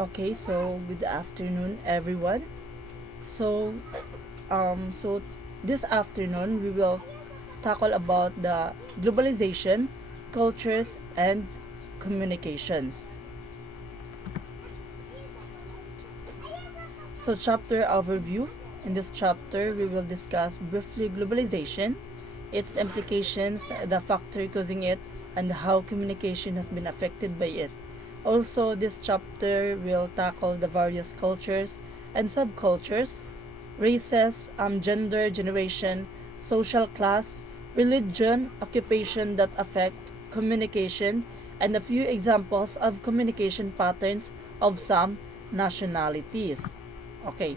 Okay, so good afternoon, everyone. So, so this afternoon we will tackle about the globalization, cultures, and communications. So, chapter overview. In this chapter, we will discuss briefly globalization, its implications, the factor causing it, and how communication has been affected by it. Also, this chapter will tackle the various cultures and subcultures, races, gender, generation, social class, religion, occupation that affect communication, and a few examples of communication patterns of some nationalities. Okay,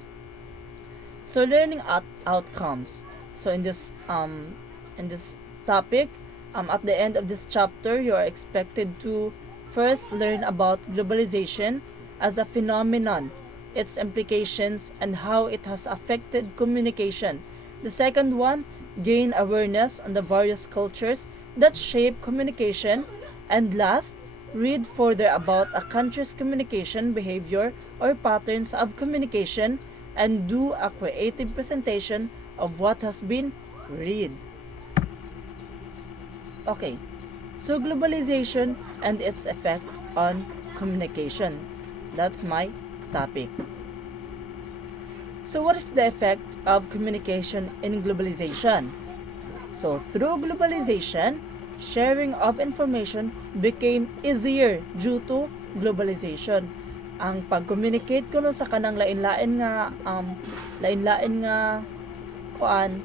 so learning outcomes. So in this topic, at the end of this chapter, you are expected to first learn about globalization as a phenomenon, its implications, and how it has affected communication. The second one, gain awareness on the various cultures that shape communication. And last, read further about a country's communication behavior or patterns of communication and do a creative presentation of what has been read. Okay, so globalization and its effect on communication. That's my topic. So, what is the effect of communication in globalization? So, through globalization, sharing of information became easier due to globalization. Ang pag-communicate kuno sa kanang lain-lain nga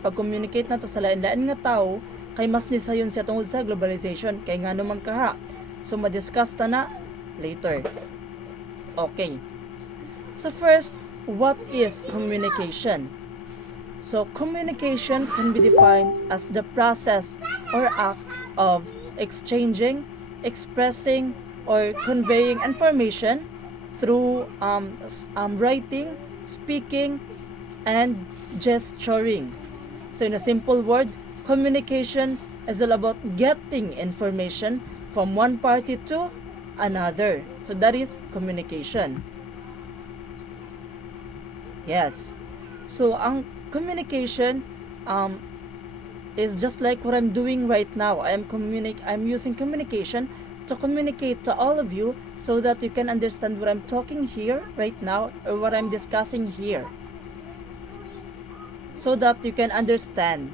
pag-communicate nato sa lain-lain nga tao kay mas nisayon siya tungod sa globalization kay ngano man kaha. So ma-discuss ta na later. Okay. So first, what is communication? So communication can be defined as the process or act of exchanging, expressing, or conveying information through writing, speaking, and gesturing. So in a simple word, communication is all about getting information from one party to another. So that is communication. Yes. So ang communication is just like what I'm doing right now. I'm using communication to communicate to all of you so that you can understand what I'm talking here right now or what I'm discussing here. So that you can understand.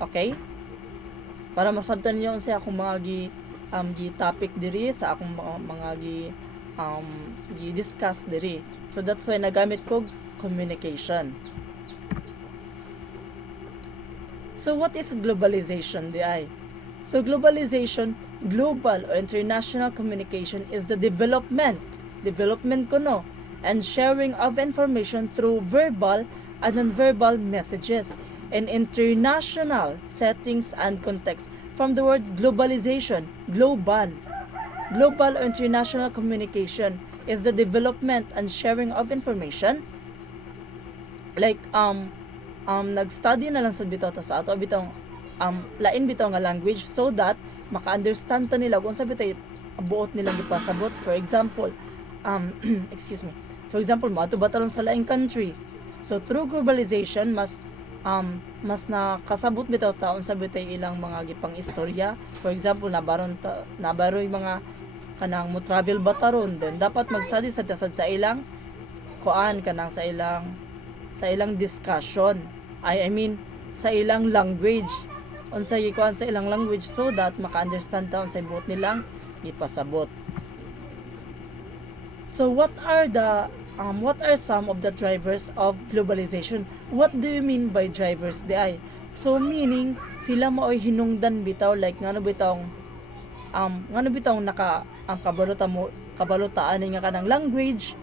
Okay? Para masabtan niyo sa akong mga gi topic diri sa akong mga gi discuss diri. So that's why nagamit ko communication. So what is globalization di ay? So globalization, global or international communication is the development ko no, and sharing of information through verbal and non-verbal messages in international settings and contexts. From the word globalization, global or international communication is the development and sharing of information. Like nag-study na lang sa bitaw ta sa ato bitong lain bitaw nga language so that maka-understand ta nila kung sa bitay buot nilang gipasabot. For example, excuse me. For example, maato batalon sa laing country. So through globalization mas nakasabot bitaw taon sa bitay ilang mga gipang istorya. For example, nabaroy mga kanang mo travel bataron, then dapat mag-study sa ilang kanang sa ilang discussion. I mean sa ilang language. Unsay kuan sa ilang language so that maka-understand taon sa buot nilang ipasabot. So what are some of the drivers of globalization? What do you mean by drivers di ay? So meaning sila maoy hinungdan bitaw like ngano bitaw kabalutaan nga kanang language,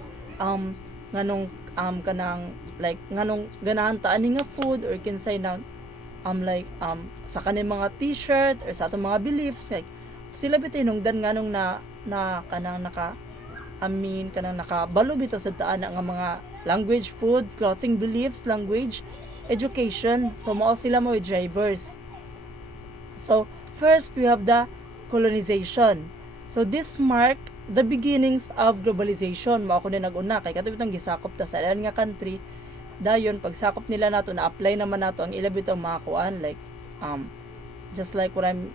nganong kanang like nganong ganahan taan nga food or kinsay na sa kanang mga t-shirt or sa atong mga beliefs, like sila bitay hinungdan nganong kanang nakabalo bitaw sa taan nga mga language, food, clothing, beliefs, language, education. So mao sila mo drivers. So first we have the colonization. So this mark the beginnings of globalization. Mao ko na nag-una kay katong bitong gisakop ta sa ilang nga country, dayon pagsakop nila nato na apply naman nato ang ila bitong mga kuan, like just like what I'm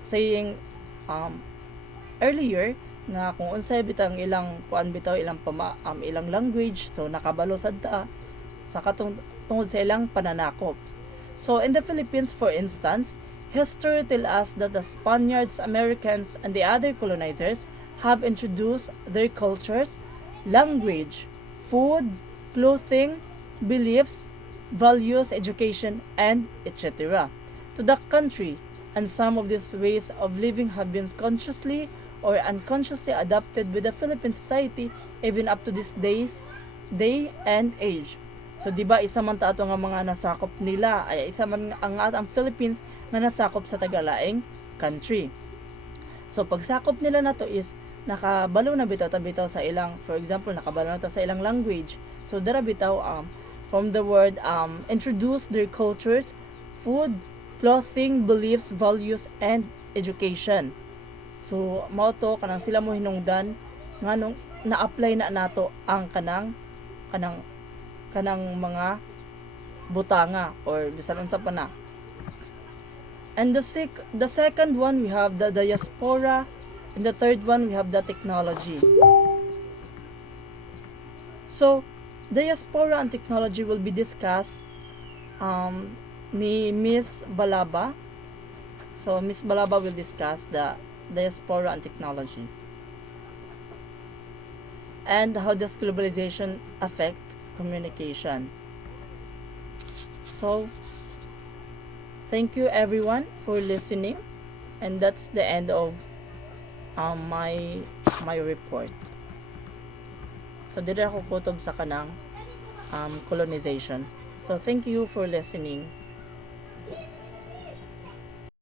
saying earlier, nga kung unsay bitang ilang kuan bitaw, ilang ilang language, so nakabalo sad ta sa tungod sa ilang pananakop. So in the Philippines, for instance, history tells us that the Spaniards, Americans, and the other colonizers have introduced their cultures, language, food, clothing, beliefs, values, education, and etc. to the country, and some of these ways of living have been consciously or unconsciously adopted with the Philippine society even up to this day and age. So di ba isa man ta ato nga mga nasakop nila, ay isa man ang Philippines nga nasakop sa tagalaing country. So pagsakop nila nato is nakabalo na bitaw sa ilang, for example, nakabalo na ta sa ilang language. So dara bitaw from the word introduce their cultures, food, clothing, beliefs, values, and education. So mao to kanang sila mo hinungdan nganong na-apply na nato ang kanang mga butanga or bisan unsa pa na. And the second one, we have the diaspora, and the third one, we have the technology. So diaspora and technology will be discussed ni Miss Balaba. So Miss Balaba will discuss the diaspora and technology and how does globalization affect communication. So thank you everyone for listening, and that's the end of my report. So dito ako kutob sa kanang colonization. So thank you for listening.